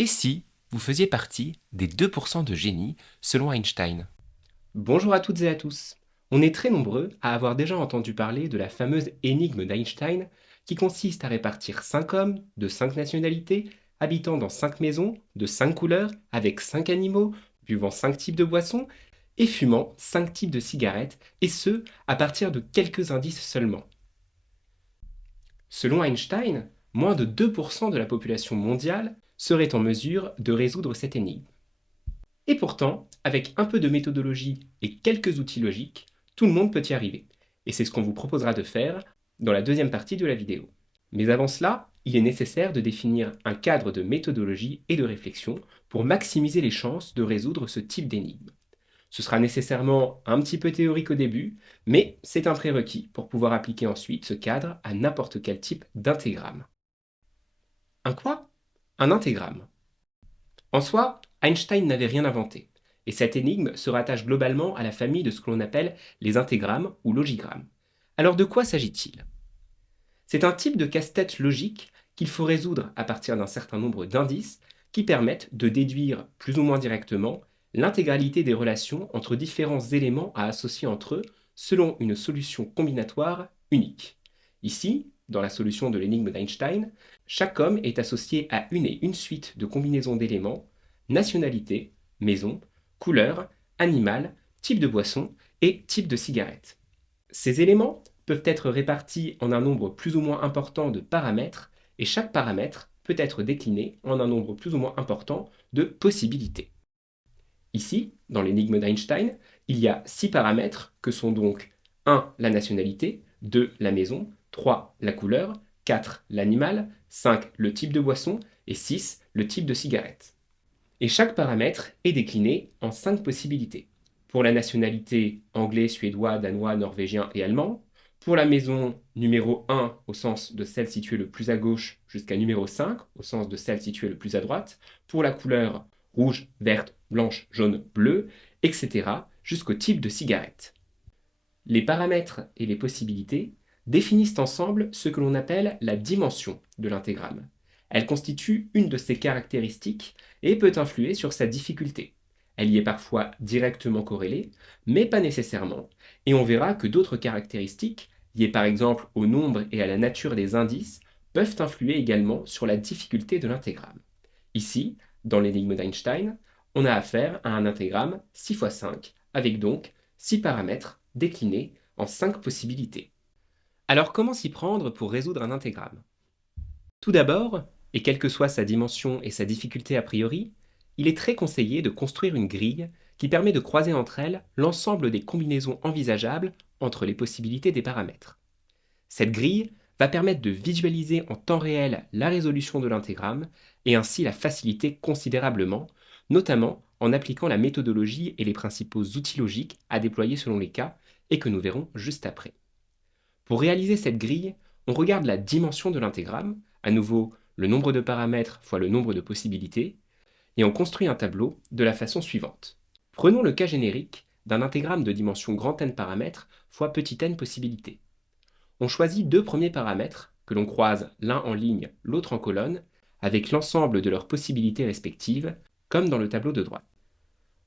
Et si vous faisiez partie des 2% de génie selon Einstein? Bonjour à toutes et à tous. On est très nombreux à avoir déjà entendu parler de la fameuse énigme d'Einstein qui consiste à répartir 5 hommes de 5 nationalités, habitant dans 5 maisons de 5 couleurs, avec 5 animaux, buvant 5 types de boissons et fumant 5 types de cigarettes, et ce, à partir de quelques indices seulement. Selon Einstein, moins de 2% de la population mondiale serait en mesure de résoudre cette énigme. Et pourtant, avec un peu de méthodologie et quelques outils logiques, tout le monde peut y arriver. Et c'est ce qu'on vous proposera de faire dans la deuxième partie de la vidéo. Mais avant cela, il est nécessaire de définir un cadre de méthodologie et de réflexion pour maximiser les chances de résoudre ce type d'énigme. Ce sera nécessairement un petit peu théorique au début, mais c'est un prérequis pour pouvoir appliquer ensuite ce cadre à n'importe quel type d'intégramme. Un quoi? Un intégramme. En soi, Einstein n'avait rien inventé, et cette énigme se rattache globalement à la famille de ce que l'on appelle les intégrammes ou logigrammes. Alors de quoi s'agit-il? C'est un type de casse-tête logique qu'il faut résoudre à partir d'un certain nombre d'indices qui permettent de déduire plus ou moins directement l'intégralité des relations entre différents éléments à associer entre eux selon une solution combinatoire unique. Ici, dans la solution de l'énigme d'Einstein, chaque homme est associé à une et une suite de combinaisons d'éléments, nationalité, maison, couleur, animal, type de boisson et type de cigarette. Ces éléments peuvent être répartis en un nombre plus ou moins important de paramètres, et chaque paramètre peut être décliné en un nombre plus ou moins important de possibilités. Ici, dans l'énigme d'Einstein, il y a 6 paramètres que sont donc 1 la nationalité, 2 la maison, 3 la couleur, 4 l'animal, 5 le type de boisson et 6 le type de cigarette. Et chaque paramètre est décliné en 5 possibilités. Pour la nationalité, anglais, suédois, danois, norvégien et allemand. Pour la maison, numéro 1 au sens de celle située le plus à gauche jusqu'à numéro 5 au sens de celle située le plus à droite. Pour la couleur, rouge, verte, blanche, jaune, bleue, etc. jusqu'au type de cigarette. Les paramètres et les possibilités définissent ensemble ce que l'on appelle la dimension de l'intégramme. Elle constitue une de ses caractéristiques et peut influer sur sa difficulté. Elle y est parfois directement corrélée, mais pas nécessairement, et on verra que d'autres caractéristiques, liées par exemple au nombre et à la nature des indices, peuvent influer également sur la difficulté de l'intégramme. Ici, dans l'énigme d'Einstein, on a affaire à un intégramme 6 fois 5, avec donc 6 paramètres déclinés en 5 possibilités. Alors comment s'y prendre pour résoudre un intégramme? Tout d'abord, et quelle que soit sa dimension et sa difficulté a priori, il est très conseillé de construire une grille qui permet de croiser entre elles l'ensemble des combinaisons envisageables entre les possibilités des paramètres. Cette grille va permettre de visualiser en temps réel la résolution de l'intégramme et ainsi la faciliter considérablement, notamment en appliquant la méthodologie et les principaux outils logiques à déployer selon les cas et que nous verrons juste après. Pour réaliser cette grille, on regarde la dimension de l'intégramme, à nouveau le nombre de paramètres fois le nombre de possibilités, et on construit un tableau de la façon suivante. Prenons le cas générique d'un intégramme de dimension grand N paramètres fois petit n possibilités. On choisit deux premiers paramètres que l'on croise l'un en ligne, l'autre en colonne, avec l'ensemble de leurs possibilités respectives, comme dans le tableau de droite.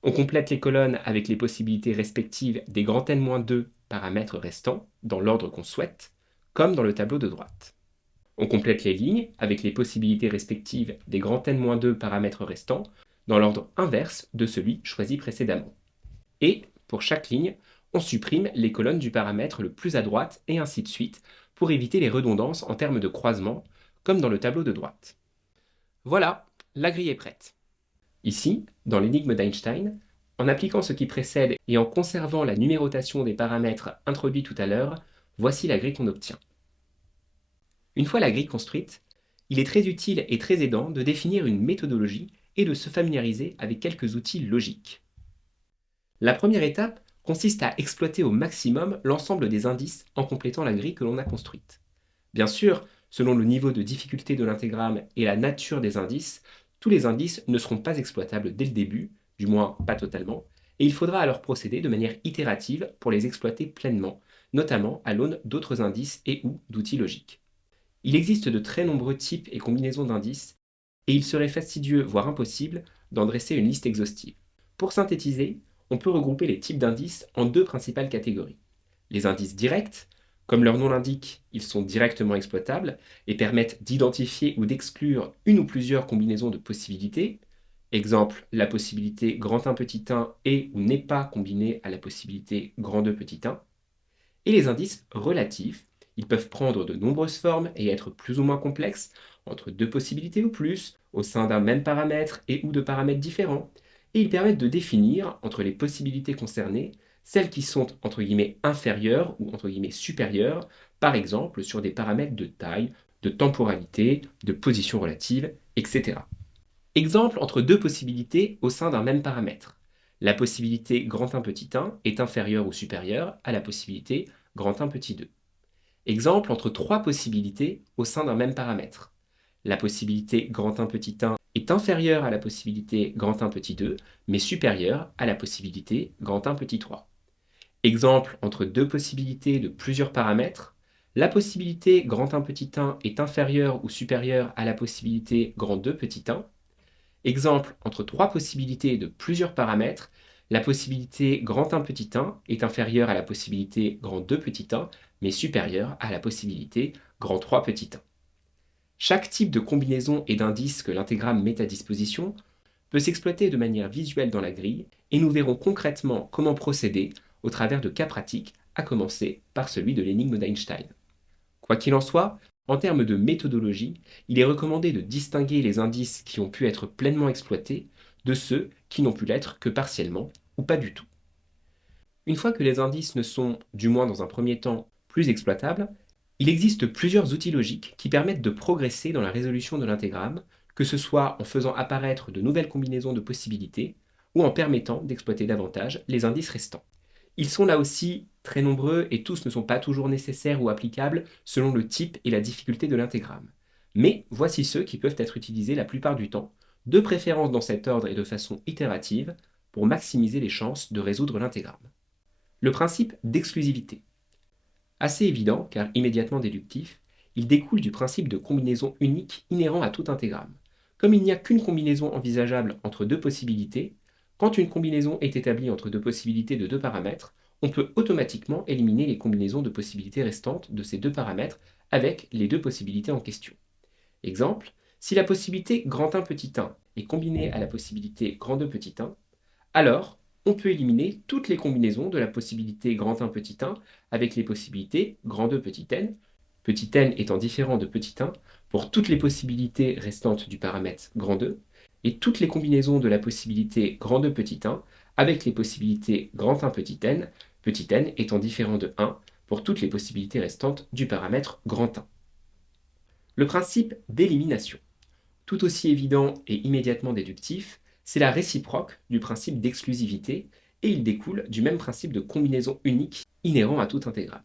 On complète les colonnes avec les possibilités respectives des grands N-2 paramètres restants, dans l'ordre qu'on souhaite, comme dans le tableau de droite. On complète les lignes avec les possibilités respectives des grands N-2 paramètres restants, dans l'ordre inverse de celui choisi précédemment. Et, pour chaque ligne, on supprime les colonnes du paramètre le plus à droite et ainsi de suite, pour éviter les redondances en termes de croisement, comme dans le tableau de droite. Voilà, la grille est prête. Ici, dans l'énigme d'Einstein, en appliquant ce qui précède et en conservant la numérotation des paramètres introduits tout à l'heure, voici la grille qu'on obtient. Une fois la grille construite, il est très utile et très aidant de définir une méthodologie et de se familiariser avec quelques outils logiques. La première étape consiste à exploiter au maximum l'ensemble des indices en complétant la grille que l'on a construite. Bien sûr, selon le niveau de difficulté de l'intégramme et la nature des indices, tous les indices ne seront pas exploitables dès le début, du moins pas totalement, et il faudra alors procéder de manière itérative pour les exploiter pleinement, notamment à l'aune d'autres indices et ou d'outils logiques. Il existe de très nombreux types et combinaisons d'indices et il serait fastidieux, voire impossible, d'en dresser une liste exhaustive. Pour synthétiser, on peut regrouper les types d'indices en deux principales catégories. Les indices directs, comme leur nom l'indique, ils sont directement exploitables et permettent d'identifier ou d'exclure une ou plusieurs combinaisons de possibilités. Exemple, la possibilité grand 1 petit 1 est ou n'est pas combinée à la possibilité grand 2 petit 1. Et les indices relatifs, ils peuvent prendre de nombreuses formes et être plus ou moins complexes, entre deux possibilités ou plus, au sein d'un même paramètre et ou de paramètres différents, et ils permettent de définir, entre les possibilités concernées, celles qui sont entre guillemets inférieures ou entre guillemets supérieures, par exemple sur des paramètres de taille, de temporalité, de position relative, etc. Exemple entre deux possibilités au sein d'un même paramètre. La possibilité grand 1 petit 1 est inférieure ou supérieure à la possibilité grand 1 petit 2. Exemple entre trois possibilités au sein d'un même paramètre. La possibilité grand 1 petit 1 est inférieure à la possibilité grand 1 petit 2, mais supérieure à la possibilité grand 1 petit 3. Exemple entre deux possibilités de plusieurs paramètres. La possibilité grand 1 petit 1 est inférieure ou supérieure à la possibilité grand 2 petit 1. Exemple entre trois possibilités de plusieurs paramètres. La possibilité grand 1 petit 1 est inférieure à la possibilité grand 2 petit 1, mais supérieure à la possibilité grand 3 petit 1. Chaque type de combinaison et d'indice que l'intégramme met à disposition peut s'exploiter de manière visuelle dans la grille, et nous verrons concrètement comment procéder au travers de cas pratiques, à commencer par celui de l'énigme d'Einstein. Quoi qu'il en soit, en termes de méthodologie, il est recommandé de distinguer les indices qui ont pu être pleinement exploités de ceux qui n'ont pu l'être que partiellement ou pas du tout. Une fois que les indices ne sont, du moins dans un premier temps, plus exploitables, il existe plusieurs outils logiques qui permettent de progresser dans la résolution de l'intégramme, que ce soit en faisant apparaître de nouvelles combinaisons de possibilités ou en permettant d'exploiter davantage les indices restants. Ils sont là aussi très nombreux et tous ne sont pas toujours nécessaires ou applicables selon le type et la difficulté de l'intégramme. Mais voici ceux qui peuvent être utilisés la plupart du temps, de préférence dans cet ordre et de façon itérative, pour maximiser les chances de résoudre l'intégramme. Le principe d'exclusivité. Assez évident car immédiatement déductif, il découle du principe de combinaison unique inhérent à tout intégramme. Comme il n'y a qu'une combinaison envisageable entre deux possibilités, quand une combinaison est établie entre deux possibilités de deux paramètres, on peut automatiquement éliminer les combinaisons de possibilités restantes de ces deux paramètres avec les deux possibilités en question. Exemple, si la possibilité grand 1 petit 1 est combinée à la possibilité grand 2 petit 1, alors on peut éliminer toutes les combinaisons de la possibilité grand 1 petit 1 avec les possibilités grand 2 petit n étant différent de petit 1 pour toutes les possibilités restantes du paramètre grand 2, et toutes les combinaisons de la possibilité grand 2 petit 1 avec les possibilités grand 1 petit n étant différent de 1 pour toutes les possibilités restantes du paramètre grand 1. Le principe d'élimination. Tout aussi évident et immédiatement déductif, c'est la réciproque du principe d'exclusivité et il découle du même principe de combinaison unique inhérent à tout intégramme.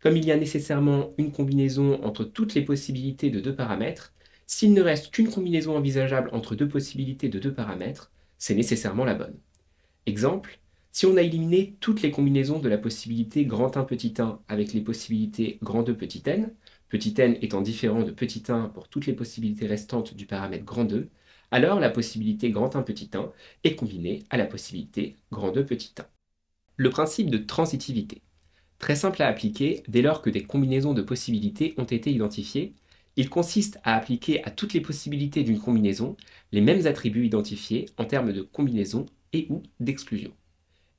Comme il y a nécessairement une combinaison entre toutes les possibilités de deux paramètres, s'il ne reste qu'une combinaison envisageable entre deux possibilités de deux paramètres, c'est nécessairement la bonne. Exemple, si on a éliminé toutes les combinaisons de la possibilité grand 1 petit 1 avec les possibilités grand 2 petit n étant différent de petit 1 pour toutes les possibilités restantes du paramètre grand 2, alors la possibilité grand 1 petit 1 est combinée à la possibilité grand 2 petit 1. Le principe de transitivité. Très simple à appliquer dès lors que des combinaisons de possibilités ont été identifiées, il consiste à appliquer à toutes les possibilités d'une combinaison les mêmes attributs identifiés en termes de combinaison et ou d'exclusion.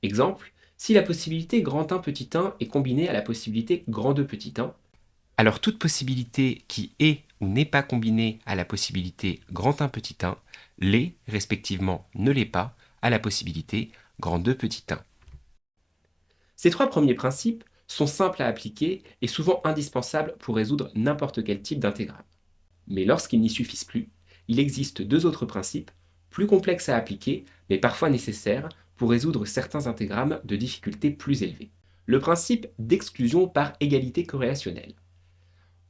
Exemple, si la possibilité grand 1 petit 1 est combinée à la possibilité grand 2 petit 1, alors toute possibilité qui est ou n'est pas combinée à la possibilité grand 1 petit 1 l'est, respectivement ne l'est pas, à la possibilité grand 2 petit 1. Ces trois premiers principes sont simples à appliquer et souvent indispensables pour résoudre n'importe quel type d'intégramme. Mais lorsqu'ils n'y suffisent plus, il existe deux autres principes, plus complexes à appliquer, mais parfois nécessaires pour résoudre certains intégrammes de difficulté plus élevée. Le principe d'exclusion par égalité corrélationnelle.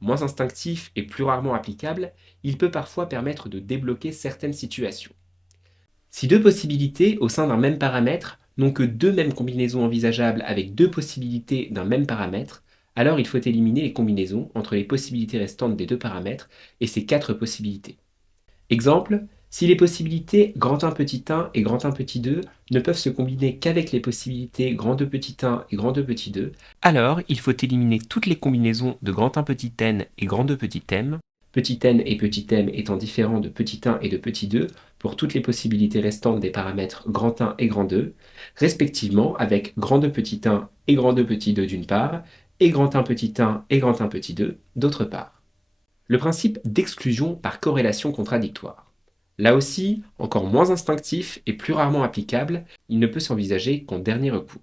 Moins instinctif et plus rarement applicable, il peut parfois permettre de débloquer certaines situations. Si deux possibilités au sein d'un même paramètre n'ont que deux mêmes combinaisons envisageables avec deux possibilités d'un même paramètre, alors il faut éliminer les combinaisons entre les possibilités restantes des deux paramètres et ces quatre possibilités. Exemple, si les possibilités grand 1 petit 1 et grand 1 petit 2 ne peuvent se combiner qu'avec les possibilités grand 2 petit 1 et grand 2 petit 2, alors il faut éliminer toutes les combinaisons de grand 1 petit n et grand 2 petit m, petit n et petit m étant différents de petit 1 et de petit 2 pour toutes les possibilités restantes des paramètres grand 1 et grand 2, respectivement avec grand 2 petit 1 et grand 2 petit 2 d'une part, et grand 1 petit 1 et grand 1 petit 2 d'autre part. Le principe d'exclusion par corrélation contradictoire. Là aussi, encore moins instinctif et plus rarement applicable, il ne peut s'envisager qu'en dernier recours.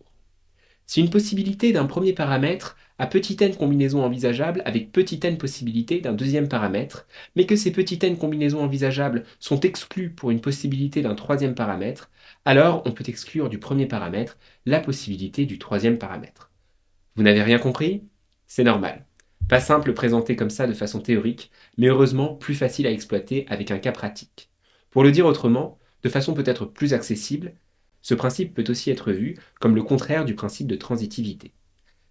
Si une possibilité d'un premier paramètre a petit n combinaisons envisageables avec petit n possibilités d'un deuxième paramètre, mais que ces petit n combinaisons envisageables sont exclues pour une possibilité d'un troisième paramètre, alors on peut exclure du premier paramètre la possibilité du troisième paramètre. Vous n'avez rien compris? C'est normal. Pas simple présenté comme ça de façon théorique, mais heureusement plus facile à exploiter avec un cas pratique. Pour le dire autrement, de façon peut-être plus accessible, ce principe peut aussi être vu comme le contraire du principe de transitivité.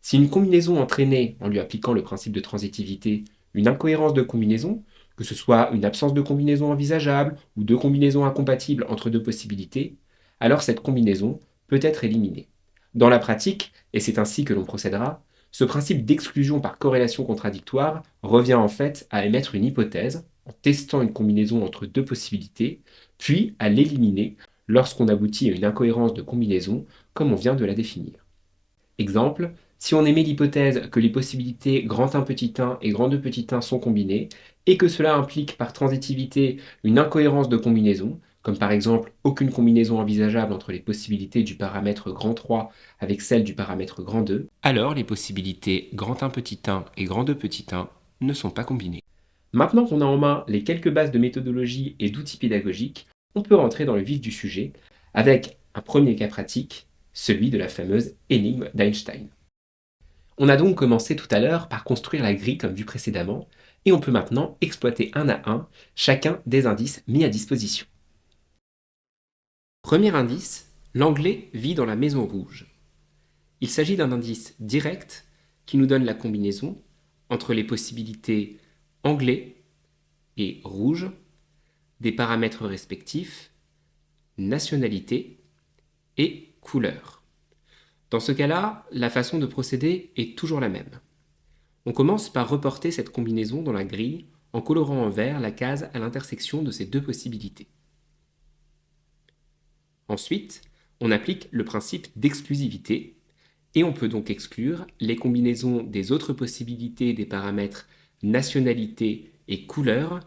Si une combinaison entraînait, en lui appliquant le principe de transitivité, une incohérence de combinaison, que ce soit une absence de combinaison envisageable ou deux combinaisons incompatibles entre deux possibilités, alors cette combinaison peut être éliminée. Dans la pratique, et c'est ainsi que l'on procédera, ce principe d'exclusion par corrélation contradictoire revient en fait à émettre une hypothèse en testant une combinaison entre deux possibilités, puis à l'éliminer lorsqu'on aboutit à une incohérence de combinaison comme on vient de la définir. Exemple, si on émet l'hypothèse que les possibilités grand 1 petit 1 et grand 2 petit 1 sont combinées, et que cela implique par transitivité une incohérence de combinaison, comme par exemple aucune combinaison envisageable entre les possibilités du paramètre grand 3 avec celle du paramètre grand 2, alors les possibilités grand 1 petit 1 et grand 2 petit 1 ne sont pas combinées. Maintenant qu'on a en main les quelques bases de méthodologie et d'outils pédagogiques, on peut rentrer dans le vif du sujet avec un premier cas pratique, celui de la fameuse énigme d'Einstein. On a donc commencé tout à l'heure par construire la grille comme vu précédemment, et on peut maintenant exploiter un à un chacun des indices mis à disposition. Premier indice, l'anglais vit dans la maison rouge. Il s'agit d'un indice direct qui nous donne la combinaison entre les possibilités anglais et rouge des paramètres respectifs nationalité et couleur. Dans ce cas-là, la façon de procéder est toujours la même. On commence par reporter cette combinaison dans la grille en colorant en vert la case à l'intersection de ces deux possibilités. Ensuite, on applique le principe d'exclusivité et on peut donc exclure les combinaisons des autres possibilités des paramètres nationalité et couleur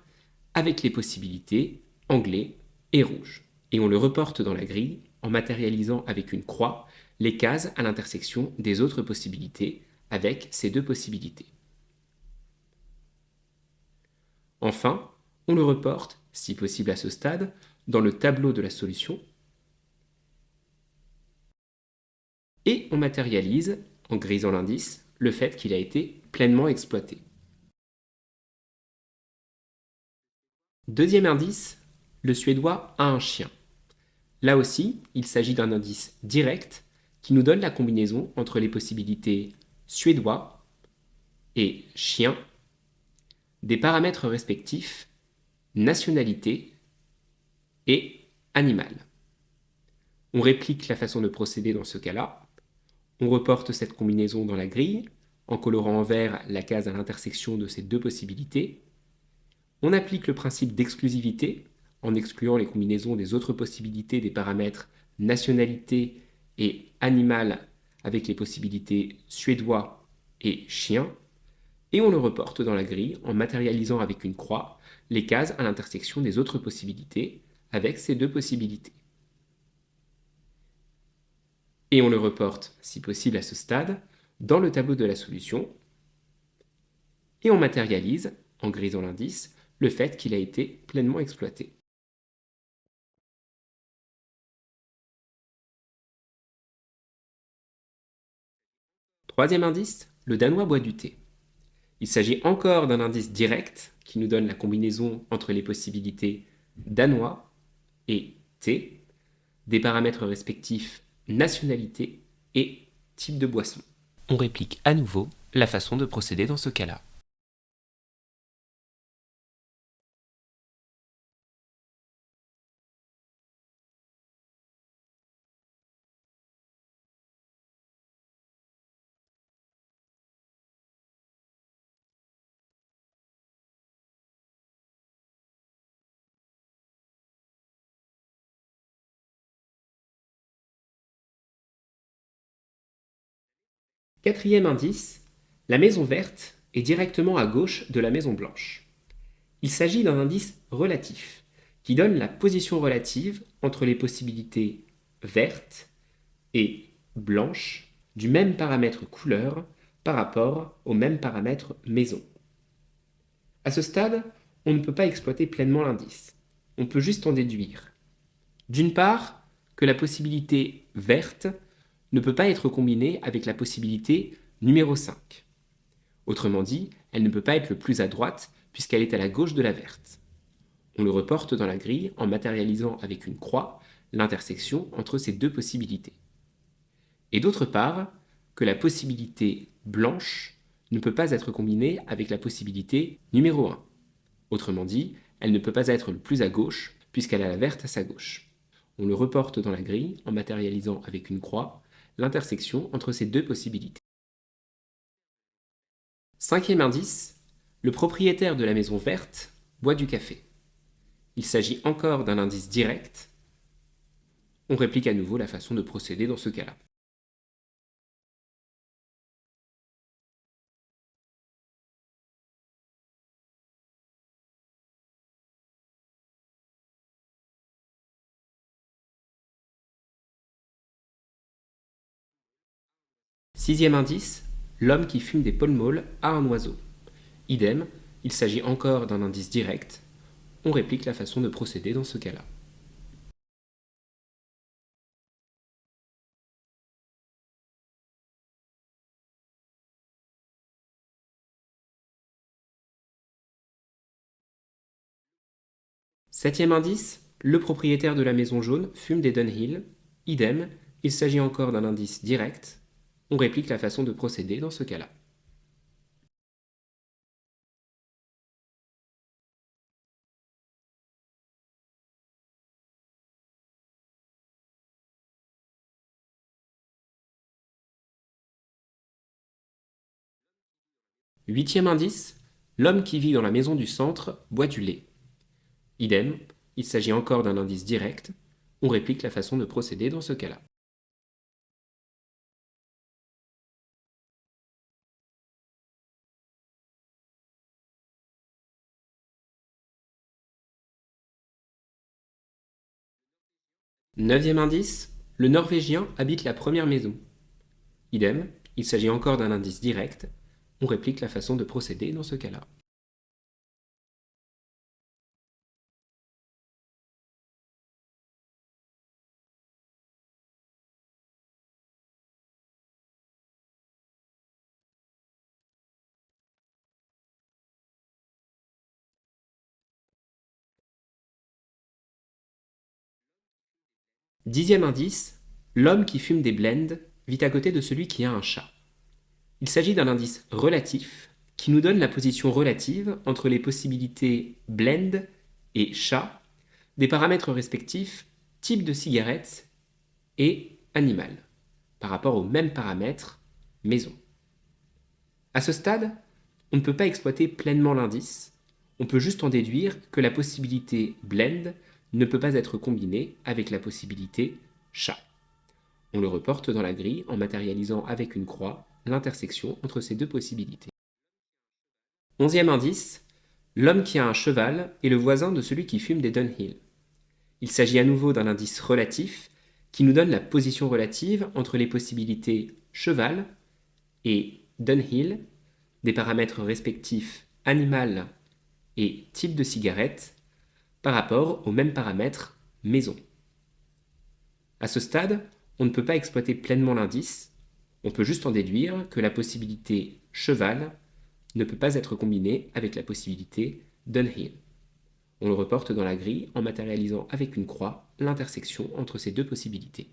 avec les possibilités anglais et rouge. Et on le reporte dans la grille en matérialisant avec une croix les cases à l'intersection des autres possibilités avec ces deux possibilités. Enfin, on le reporte, si possible à ce stade, dans le tableau de la solution et on matérialise, en grisant l'indice, le fait qu'il a été pleinement exploité. Deuxième indice, le Suédois a un chien. Là aussi, il s'agit d'un indice direct qui nous donne la combinaison entre les possibilités suédois et chien des paramètres respectifs nationalité et animal. On réplique la façon de procéder dans ce cas-là. On reporte cette combinaison dans la grille en colorant en vert la case à l'intersection de ces deux possibilités. On applique le principe d'exclusivité en excluant les combinaisons des autres possibilités des paramètres nationalité et animal avec les possibilités suédois et chien. Et on le reporte dans la grille en matérialisant avec une croix les cases à l'intersection des autres possibilités avec ces deux possibilités. Et on le reporte, si possible à ce stade, dans le tableau de la solution. Et on matérialise, en grisant l'indice, le fait qu'il a été pleinement exploité. Troisième indice, le Danois boit du thé. Il s'agit encore d'un indice direct qui nous donne la combinaison entre les possibilités danois et thé, des paramètres respectifs nationalité et type de boisson. On réplique à nouveau la façon de procéder dans ce cas-là. Quatrième indice, la maison verte est directement à gauche de la maison blanche. Il s'agit d'un indice relatif qui donne la position relative entre les possibilités vertes et blanches du même paramètre couleur par rapport au même paramètre maison. À ce stade, on ne peut pas exploiter pleinement l'indice. On peut juste en déduire. D'une part, que la possibilité verte ne peut pas être combinée avec la possibilité numéro 5. Autrement dit, elle ne peut pas être le plus à droite puisqu'elle est à la gauche de la verte. On le reporte dans la grille en matérialisant avec une croix l'intersection entre ces deux possibilités. Et d'autre part, que la possibilité blanche ne peut pas être combinée avec la possibilité numéro 1. Autrement dit, elle ne peut pas être le plus à gauche puisqu'elle a la verte à sa gauche. On le reporte dans la grille en matérialisant avec une croix l'intersection entre ces deux possibilités. Cinquième indice, le propriétaire de la maison verte boit du café. Il s'agit encore d'un indice direct. On réplique à nouveau la façon de procéder dans ce cas-là. Sixième indice, l'homme qui fume des pall-mall a un oiseau. Idem, il s'agit encore d'un indice direct. On réplique la façon de procéder dans ce cas-là. Septième indice, le propriétaire de la maison jaune fume des Dunhill. Idem, il s'agit encore d'un indice direct. On réplique la façon de procéder dans ce cas-là. Huitième indice, l'homme qui vit dans la maison du centre boit du lait. Idem, il s'agit encore d'un indice direct. On réplique la façon de procéder dans ce cas-là. Neuvième indice, le Norvégien habite la première maison. Idem, il s'agit encore d'un indice direct. On réplique la façon de procéder dans ce cas-là. Dixième indice, l'homme qui fume des blends vit à côté de celui qui a un chat. Il s'agit d'un indice relatif qui nous donne la position relative entre les possibilités blend et chat, des paramètres respectifs type de cigarette et animal, par rapport aux mêmes paramètres maison. À ce stade, on ne peut pas exploiter pleinement l'indice, on peut juste en déduire que la possibilité blend ne peut pas être combinée avec la possibilité chat. On le reporte dans la grille en matérialisant avec une croix l'intersection entre ces deux possibilités. Onzième indice, l'homme qui a un cheval est le voisin de celui qui fume des Dunhill. Il s'agit à nouveau d'un indice relatif qui nous donne la position relative entre les possibilités cheval et Dunhill, des paramètres respectifs animal et type de cigarette, par rapport aux mêmes paramètres maison. À ce stade, on ne peut pas exploiter pleinement l'indice, on peut juste en déduire que la possibilité cheval ne peut pas être combinée avec la possibilité Dunhill. On le reporte dans la grille en matérialisant avec une croix l'intersection entre ces deux possibilités.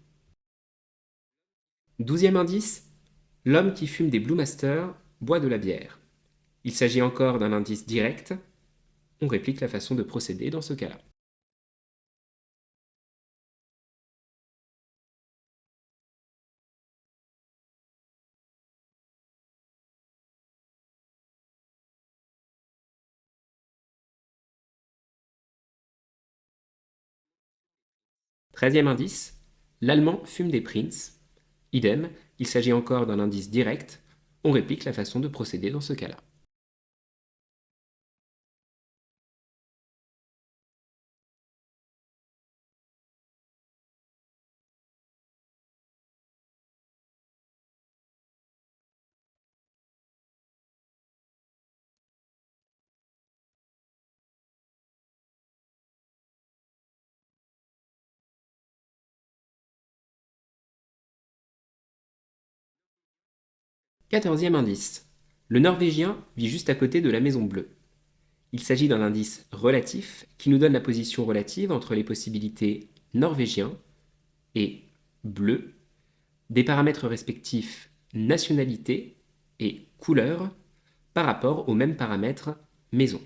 Douzième indice, l'homme qui fume des Blue Master boit de la bière. Il s'agit encore d'un indice direct. On réplique la façon de procéder dans ce cas-là. Treizième indice, l'Allemand fume des Prince. Idem, il s'agit encore d'un indice direct. on réplique la façon de procéder dans ce cas-là. Quatorzième indice. Le Norvégien vit juste à côté de la Maison Bleue. Il s'agit d'un indice relatif qui nous donne la position relative entre les possibilités norvégien et bleu, des paramètres respectifs nationalité et couleur par rapport aux mêmes paramètres maison.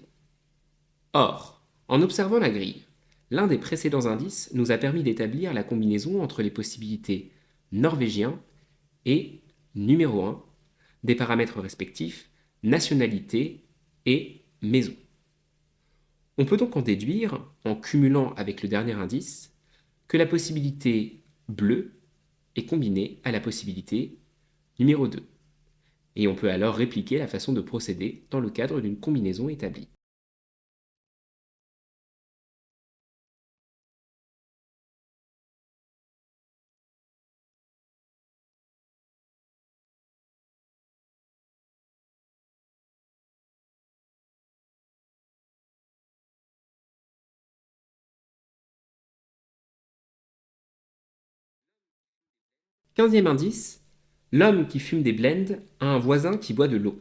Or, en observant la grille, l'un des précédents indices nous a permis d'établir la combinaison entre les possibilités norvégien et numéro 1, des paramètres respectifs nationalité et maison. On peut donc en déduire, en cumulant avec le dernier indice, que la possibilité bleue est combinée à la possibilité numéro 2. Et on peut alors répliquer la façon de procéder dans le cadre d'une combinaison établie. Quinzième indice, l'homme qui fume des blends a un voisin qui boit de l'eau.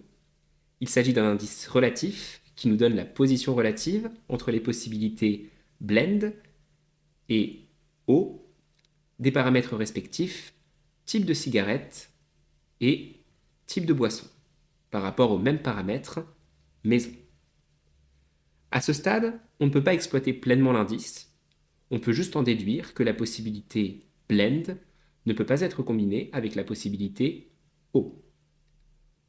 Il s'agit d'un indice relatif qui nous donne la position relative entre les possibilités blend et eau, des paramètres respectifs type de cigarette et type de boisson, par rapport aux mêmes paramètres maison. À ce stade, on ne peut pas exploiter pleinement l'indice, on peut juste en déduire que la possibilité blend ne peut pas être combinée avec la possibilité eau.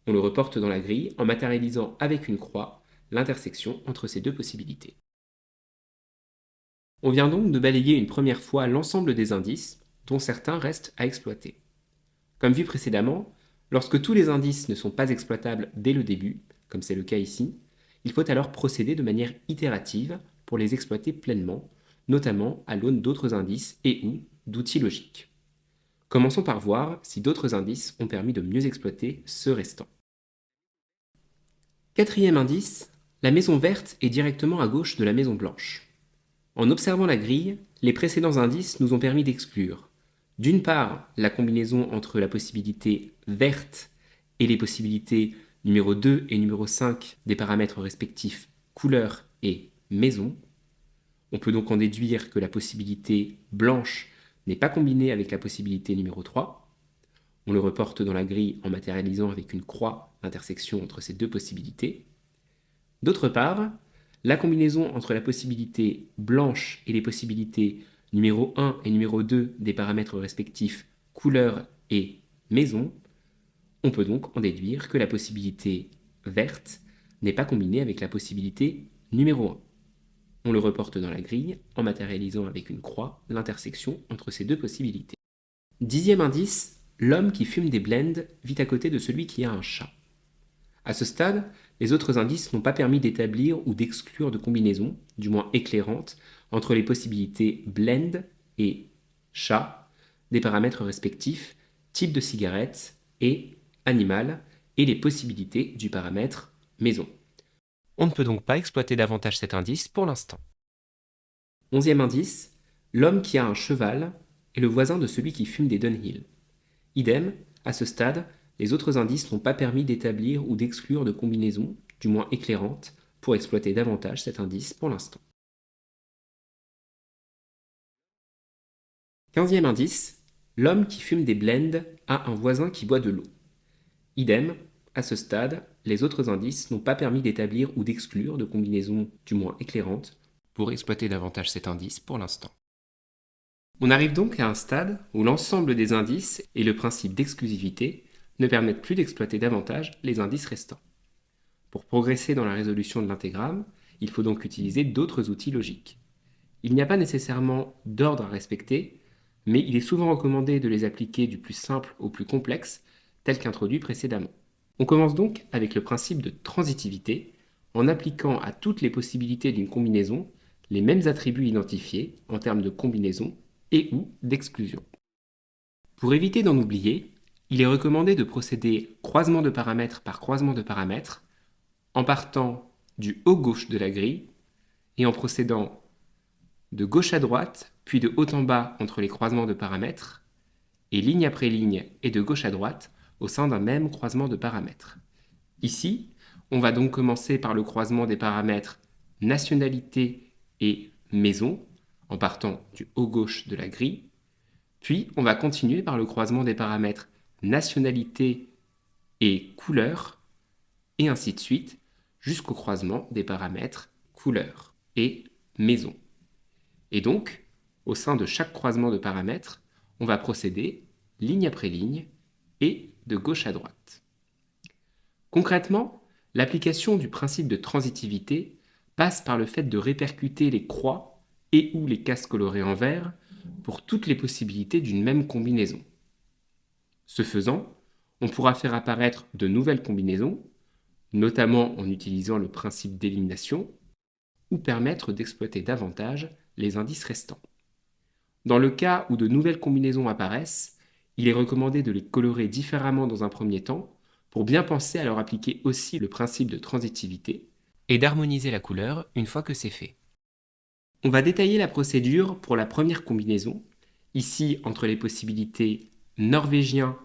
On le reporte dans la grille en matérialisant avec une croix l'intersection entre ces deux possibilités. On vient donc de balayer une première fois l'ensemble des indices, dont certains restent à exploiter. Comme vu précédemment, lorsque tous les indices ne sont pas exploitables dès le début, comme c'est le cas ici, il faut alors procéder de manière itérative pour les exploiter pleinement, notamment à l'aune d'autres indices et ou d'outils logiques. Commençons par voir si d'autres indices ont permis de mieux exploiter ceux restants. Quatrième indice, la maison verte est directement à gauche de la maison blanche. En observant la grille, les précédents indices nous ont permis d'exclure, d'une part, la combinaison entre la possibilité verte et les possibilités numéro 2 et numéro 5 des paramètres respectifs couleur et maison. On peut donc en déduire que la possibilité blanche n'est pas combinée avec la possibilité numéro 3. On le reporte dans la grille en matérialisant avec une croix l'intersection entre ces deux possibilités. D'autre part, la combinaison entre la possibilité blanche et les possibilités numéro 1 et numéro 2 des paramètres respectifs couleur et maison, on peut donc en déduire que la possibilité verte n'est pas combinée avec la possibilité numéro 1. On le reporte dans la grille en matérialisant avec une croix l'intersection entre ces deux possibilités. Dixième indice, l'homme qui fume des blends vit à côté de celui qui a un chat. À ce stade, les autres indices n'ont pas permis d'établir ou d'exclure de combinaison, du moins éclairante, entre les possibilités blend et chat, des paramètres respectifs type de cigarette et animal, et les possibilités du paramètre maison. On ne peut donc pas exploiter davantage cet indice pour l'instant. Onzième indice, l'homme qui a un cheval est le voisin de celui qui fume des Dunhill. Idem, à ce stade, les autres indices n'ont pas permis d'établir ou d'exclure de combinaison, du moins éclairante, pour exploiter davantage cet indice pour l'instant. Quinzième indice, l'homme qui fume des blends a un voisin qui boit de l'eau. Idem, à ce stade, les autres indices n'ont pas permis d'établir ou d'exclure de combinaison, du moins éclairante, pour exploiter davantage cet indice pour l'instant. On arrive donc à un stade où l'ensemble des indices et le principe d'exclusivité ne permettent plus d'exploiter davantage les indices restants. Pour progresser dans la résolution de l'intégramme, il faut donc utiliser d'autres outils logiques. Il n'y a pas nécessairement d'ordre à respecter, mais il est souvent recommandé de les appliquer du plus simple au plus complexe, tel qu'introduit précédemment. On commence donc avec le principe de transitivité, en appliquant à toutes les possibilités d'une combinaison les mêmes attributs identifiés en termes de combinaison et ou d'exclusion. Pour éviter d'en oublier, il est recommandé de procéder croisement de paramètres par croisement de paramètres en partant du haut gauche de la grille et en procédant de gauche à droite, puis de haut en bas entre les croisements de paramètres, et ligne après ligne et de gauche à droite au sein d'un même croisement de paramètres. Ici, on va donc commencer par le croisement des paramètres nationalité et maison, en partant du haut gauche de la grille, puis on va continuer par le croisement des paramètres nationalité et couleur, et ainsi de suite, jusqu'au croisement des paramètres couleur et maison. Et donc, au sein de chaque croisement de paramètres, on va procéder ligne après ligne et de gauche à droite. Concrètement, l'application du principe de transitivité passe par le fait de répercuter les croix et ou les cases colorées en vert pour toutes les possibilités d'une même combinaison. Ce faisant, on pourra faire apparaître de nouvelles combinaisons, notamment en utilisant le principe d'élimination, ou permettre d'exploiter davantage les indices restants. Dans le cas où de nouvelles combinaisons apparaissent, il est recommandé de les colorer différemment dans un premier temps pour bien penser à leur appliquer aussi le principe de transitivité et d'harmoniser la couleur une fois que c'est fait. On va détailler la procédure pour la première combinaison, ici entre les possibilités norvégien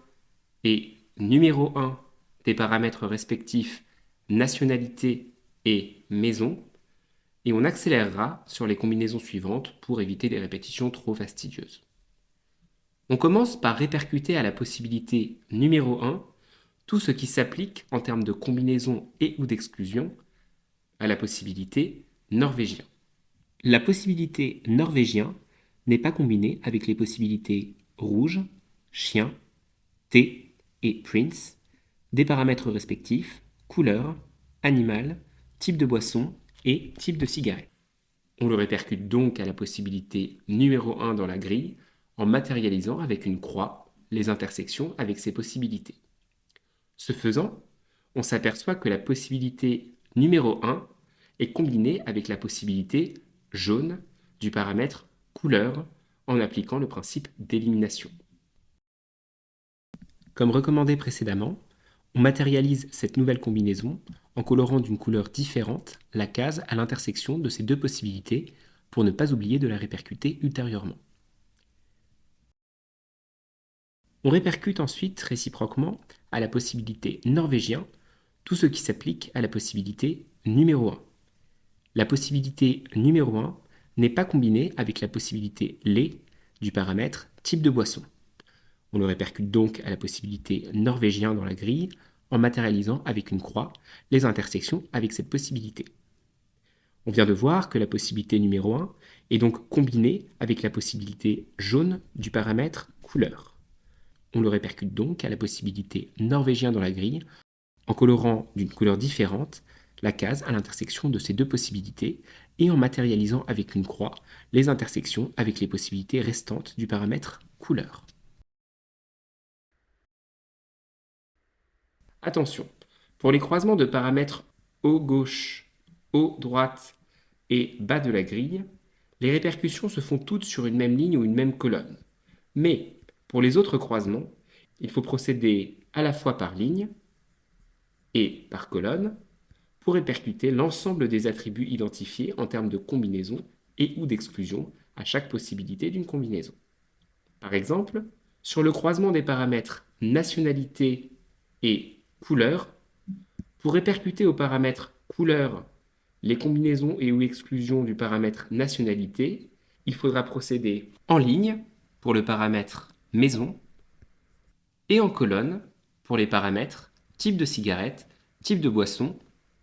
et numéro 1 des paramètres respectifs nationalité et maison, et on accélérera sur les combinaisons suivantes pour éviter des répétitions trop fastidieuses. On commence par répercuter à la possibilité numéro 1 tout ce qui s'applique en termes de combinaison et ou d'exclusion à la possibilité norvégien. La possibilité norvégien n'est pas combinée avec les possibilités rouge, chien, thé et prince, des paramètres respectifs, couleur, animal, type de boisson et type de cigarette. On le répercute donc à la possibilité numéro 1 dans la grille en matérialisant avec une croix les intersections avec ces possibilités. Ce faisant, on s'aperçoit que la possibilité numéro 1 est combinée avec la possibilité jaune du paramètre couleur en appliquant le principe d'élimination. Comme recommandé précédemment, on matérialise cette nouvelle combinaison en colorant d'une couleur différente la case à l'intersection de ces deux possibilités pour ne pas oublier de la répercuter ultérieurement. On répercute ensuite réciproquement à la possibilité norvégien tout ce qui s'applique à la possibilité numéro 1. La possibilité numéro 1 n'est pas combinée avec la possibilité lait du paramètre type de boisson. On le répercute donc à la possibilité norvégien dans la grille en matérialisant avec une croix les intersections avec cette possibilité. On vient de voir que la possibilité numéro 1 est donc combinée avec la possibilité jaune du paramètre couleur. On le répercute donc à la possibilité norvégien dans la grille en colorant d'une couleur différente la case à l'intersection de ces deux possibilités et en matérialisant avec une croix les intersections avec les possibilités restantes du paramètre couleur. Attention, pour les croisements de paramètres haut gauche, haut droite et bas de la grille, les répercussions se font toutes sur une même ligne ou une même colonne. Mais pour les autres croisements, il faut procéder à la fois par ligne et par colonne pour répercuter l'ensemble des attributs identifiés en termes de combinaison et ou d'exclusion à chaque possibilité d'une combinaison. Par exemple, sur le croisement des paramètres nationalité et couleur, pour répercuter au paramètre couleur les combinaisons et ou exclusions du paramètre nationalité, il faudra procéder en ligne pour le paramètre maison et en colonne pour les paramètres type de cigarette, type de boisson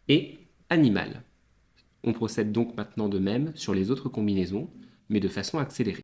et animal. On procède donc maintenant de même sur les autres combinaisons, mais de façon accélérée.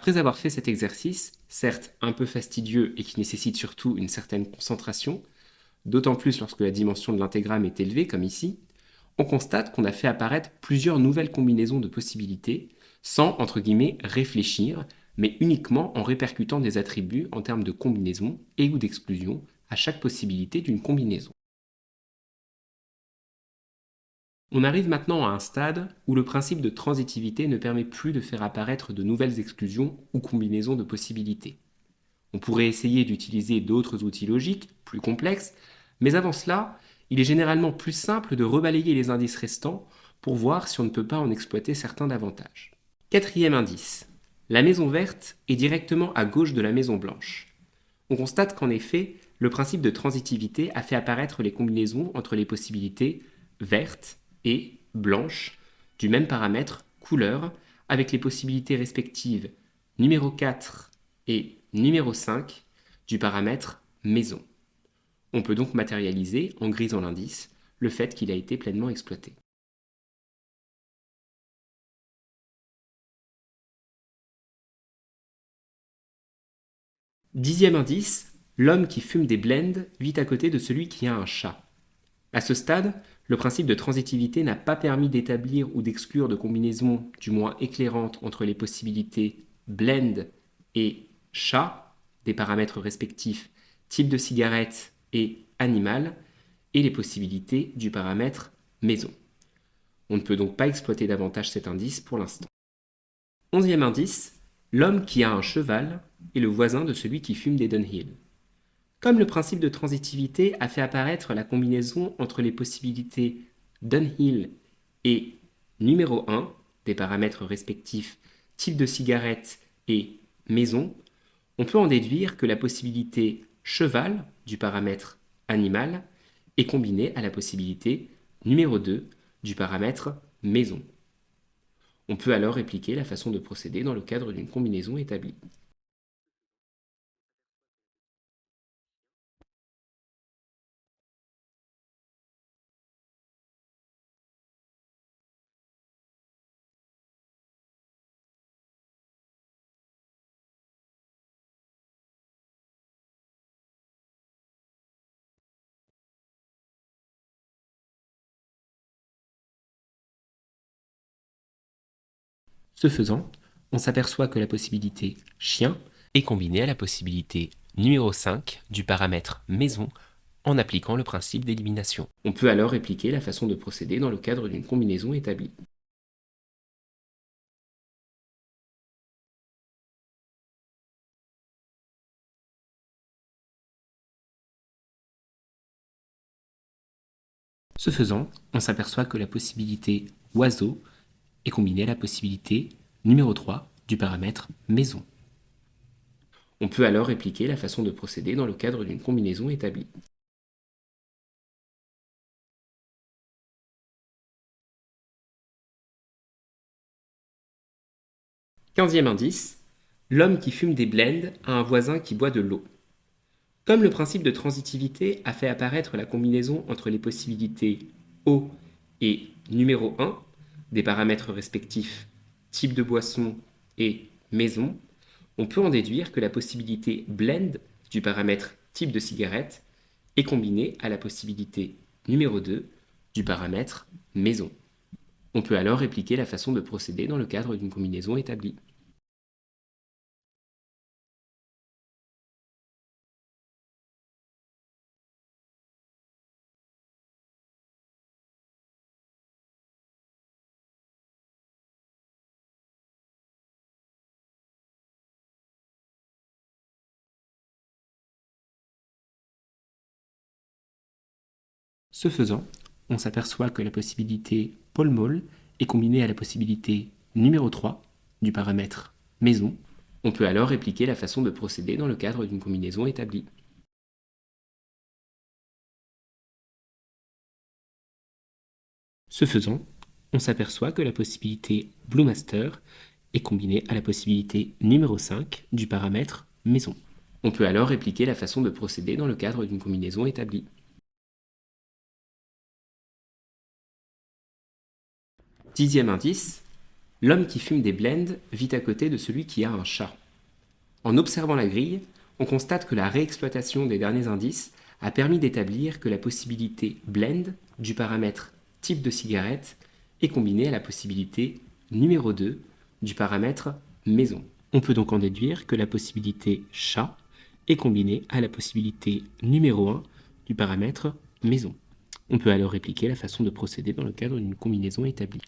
Après avoir fait cet exercice, certes un peu fastidieux et qui nécessite surtout une certaine concentration, d'autant plus lorsque la dimension de l'intégramme est élevée comme ici, on constate qu'on a fait apparaître plusieurs nouvelles combinaisons de possibilités sans, entre guillemets, réfléchir, mais uniquement en répercutant des attributs en termes de combinaison et ou d'exclusion à chaque possibilité d'une combinaison. On arrive maintenant à un stade où le principe de transitivité ne permet plus de faire apparaître de nouvelles exclusions ou combinaisons de possibilités. On pourrait essayer d'utiliser d'autres outils logiques, plus complexes, mais avant cela, il est généralement plus simple de rebalayer les indices restants pour voir si on ne peut pas en exploiter certains davantage. Quatrième indice. La maison verte est directement à gauche de la maison blanche. On constate qu'en effet, le principe de transitivité a fait apparaître les combinaisons entre les possibilités verte et blanche du même paramètre couleur avec les possibilités respectives numéro 4 et numéro 5 du paramètre maison. On peut donc matérialiser, en grisant l'indice, le fait qu'il a été pleinement exploité. Dixième indice, l'homme qui fume des blends vit à côté de celui qui a un chat. À ce stade, le principe de transitivité n'a pas permis d'établir ou d'exclure de combinaison du moins éclairante entre les possibilités blend et chat, des paramètres respectifs type de cigarette et animal, et les possibilités du paramètre maison. On ne peut donc pas exploiter davantage cet indice pour l'instant. Onzième indice, l'homme qui a un cheval est le voisin de celui qui fume des Dunhill. Comme le principe de transitivité a fait apparaître la combinaison entre les possibilités Dunhill et numéro 1, des paramètres respectifs type de cigarette et maison, on peut en déduire que la possibilité cheval du paramètre animal est combinée à la possibilité numéro 2 du paramètre maison. On peut alors répliquer la façon de procéder dans le cadre d'une combinaison établie. Ce faisant, on s'aperçoit que la possibilité chien est combinée à la possibilité numéro 5 du paramètre maison en appliquant le principe d'élimination. On peut alors répliquer la façon de procéder dans le cadre d'une combinaison établie. Ce faisant, on s'aperçoit que la possibilité oiseau est combinée à la possibilité numéro 3 du paramètre maison. On peut alors répliquer la façon de procéder dans le cadre d'une combinaison établie. Quinzième indice, l'homme qui fume des blends a un voisin qui boit de l'eau. Comme le principe de transitivité a fait apparaître la combinaison entre les possibilités eau et numéro 1, des paramètres respectifs type de boisson et maison, on peut en déduire que la possibilité blend du paramètre type de cigarette est combinée à la possibilité numéro 2 du paramètre maison. On peut alors répliquer la façon de procéder dans le cadre d'une combinaison établie. Ce faisant, on s'aperçoit que la possibilité Pall Mall est combinée à la possibilité numéro 3 du paramètre maison. On peut alors répliquer la façon de procéder dans le cadre d'une combinaison établie. Ce faisant, on s'aperçoit que la possibilité Blue Master est combinée à la possibilité numéro 5 du paramètre maison. On peut alors répliquer la façon de procéder dans le cadre d'une combinaison établie. Dixième indice, l'homme qui fume des blends vit à côté de celui qui a un chat. En observant la grille, on constate que la réexploitation des derniers indices a permis d'établir que la possibilité blend du paramètre type de cigarette est combinée à la possibilité numéro 2 du paramètre maison. On peut donc en déduire que la possibilité chat est combinée à la possibilité numéro 1 du paramètre maison. On peut alors répliquer la façon de procéder dans le cadre d'une combinaison établie.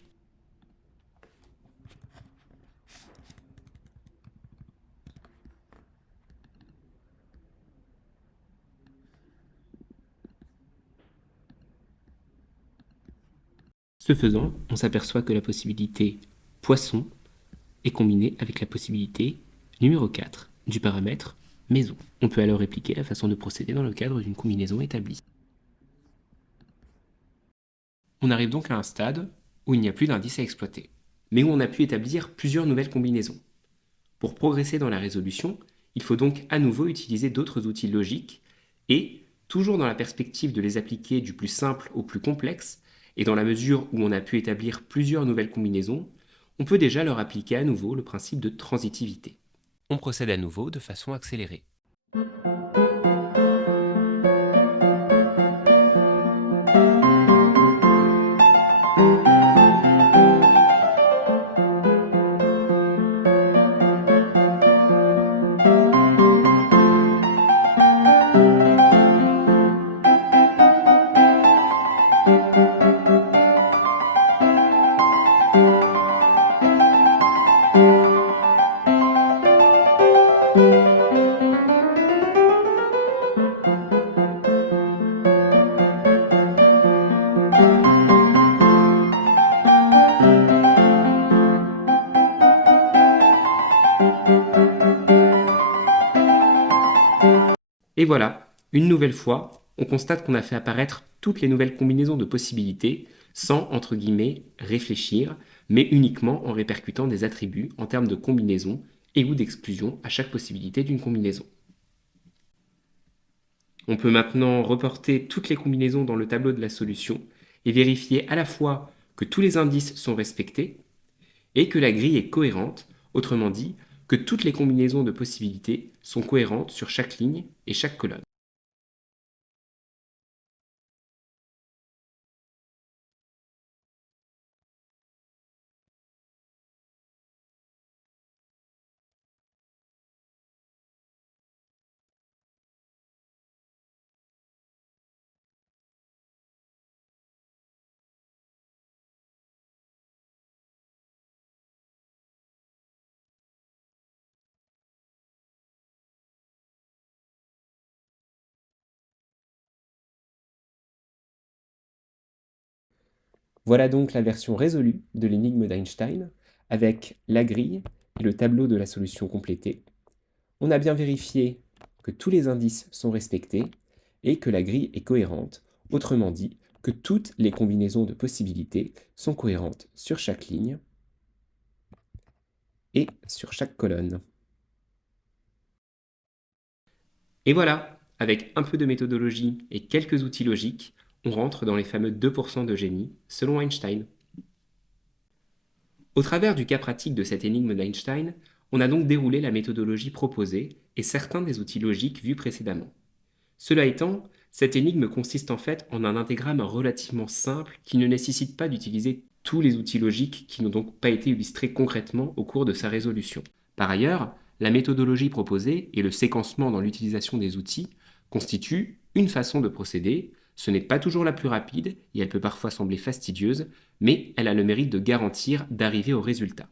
Ce faisant, on s'aperçoit que la possibilité poisson est combinée avec la possibilité numéro 4 du paramètre maison. On peut alors répliquer la façon de procéder dans le cadre d'une combinaison établie. On arrive donc à un stade où il n'y a plus d'indice à exploiter, mais où on a pu établir plusieurs nouvelles combinaisons. Pour progresser dans la résolution, il faut donc à nouveau utiliser d'autres outils logiques et, toujours dans la perspective de les appliquer du plus simple au plus complexe, et dans la mesure où on a pu établir plusieurs nouvelles combinaisons, on peut déjà leur appliquer à nouveau le principe de transitivité. On procède à nouveau de façon accélérée. Et voilà, une nouvelle fois, on constate qu'on a fait apparaître toutes les nouvelles combinaisons de possibilités sans, entre guillemets, réfléchir, mais uniquement en répercutant des attributs en termes de combinaison et ou d'exclusion à chaque possibilité d'une combinaison. On peut maintenant reporter toutes les combinaisons dans le tableau de la solution et vérifier à la fois que tous les indices sont respectés et que la grille est cohérente, autrement dit, que toutes les combinaisons de possibilités sont cohérentes sur chaque ligne et chaque colonne. Voilà donc la version résolue de l'énigme d'Einstein, avec la grille et le tableau de la solution complété. On a bien vérifié que tous les indices sont respectés et que la grille est cohérente, autrement dit, que toutes les combinaisons de possibilités sont cohérentes sur chaque ligne et sur chaque colonne. Et voilà, avec un peu de méthodologie et quelques outils logiques, on rentre dans les fameux 2% de génie, selon Einstein. Au travers du cas pratique de cette énigme d'Einstein, on a donc déroulé la méthodologie proposée et certains des outils logiques vus précédemment. Cela étant, cette énigme consiste en fait en un intégramme relativement simple qui ne nécessite pas d'utiliser tous les outils logiques qui n'ont donc pas été illustrés concrètement au cours de sa résolution. Par ailleurs, la méthodologie proposée et le séquencement dans l'utilisation des outils constituent une façon de procéder. Ce n'est pas toujours la plus rapide et elle peut parfois sembler fastidieuse, mais elle a le mérite de garantir d'arriver au résultat.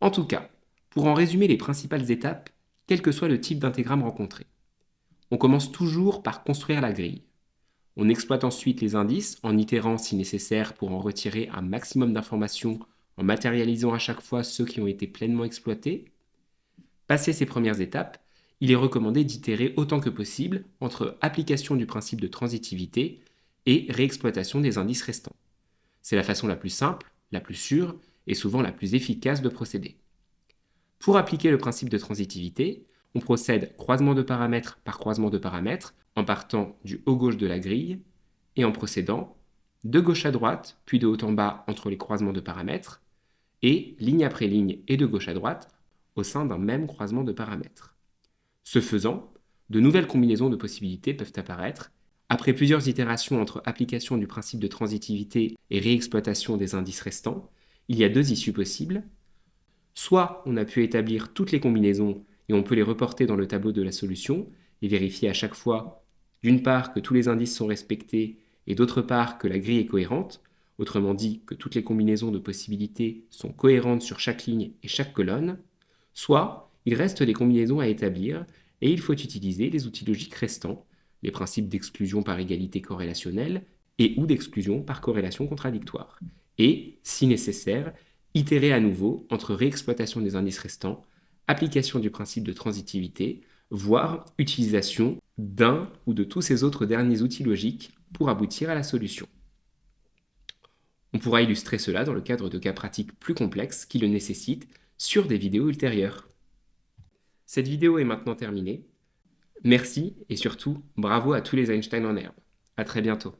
En tout cas, pour en résumer les principales étapes, quel que soit le type d'intégramme rencontré, on commence toujours par construire la grille. On exploite ensuite les indices en itérant si nécessaire pour en retirer un maximum d'informations en matérialisant à chaque fois ceux qui ont été pleinement exploités. Passé ces premières étapes, il est recommandé d'itérer autant que possible entre application du principe de transitivité et réexploitation des indices restants. C'est la façon la plus simple, la plus sûre et souvent la plus efficace de procéder. Pour appliquer le principe de transitivité, on procède croisement de paramètres par croisement de paramètres en partant du haut-gauche de la grille et en procédant de gauche à droite, puis de haut en bas entre les croisements de paramètres, et ligne après ligne et de gauche à droite au sein d'un même croisement de paramètres. Ce faisant, de nouvelles combinaisons de possibilités peuvent apparaître. Après plusieurs itérations entre application du principe de transitivité et réexploitation des indices restants, il y a deux issues possibles. Soit on a pu établir toutes les combinaisons et on peut les reporter dans le tableau de la solution et vérifier à chaque fois, d'une part, que tous les indices sont respectés et d'autre part, que la grille est cohérente, autrement dit que toutes les combinaisons de possibilités sont cohérentes sur chaque ligne et chaque colonne, soit il reste des combinaisons à établir et il faut utiliser les outils logiques restants, les principes d'exclusion par égalité corrélationnelle et ou d'exclusion par corrélation contradictoire, et, si nécessaire, itérer à nouveau entre réexploitation des indices restants, application du principe de transitivité, voire utilisation d'un ou de tous ces autres derniers outils logiques pour aboutir à la solution. On pourra illustrer cela dans le cadre de cas pratiques plus complexes qui le nécessitent sur des vidéos ultérieures. Cette vidéo est maintenant terminée. Merci et surtout, bravo à tous les Einstein en herbe. À très bientôt.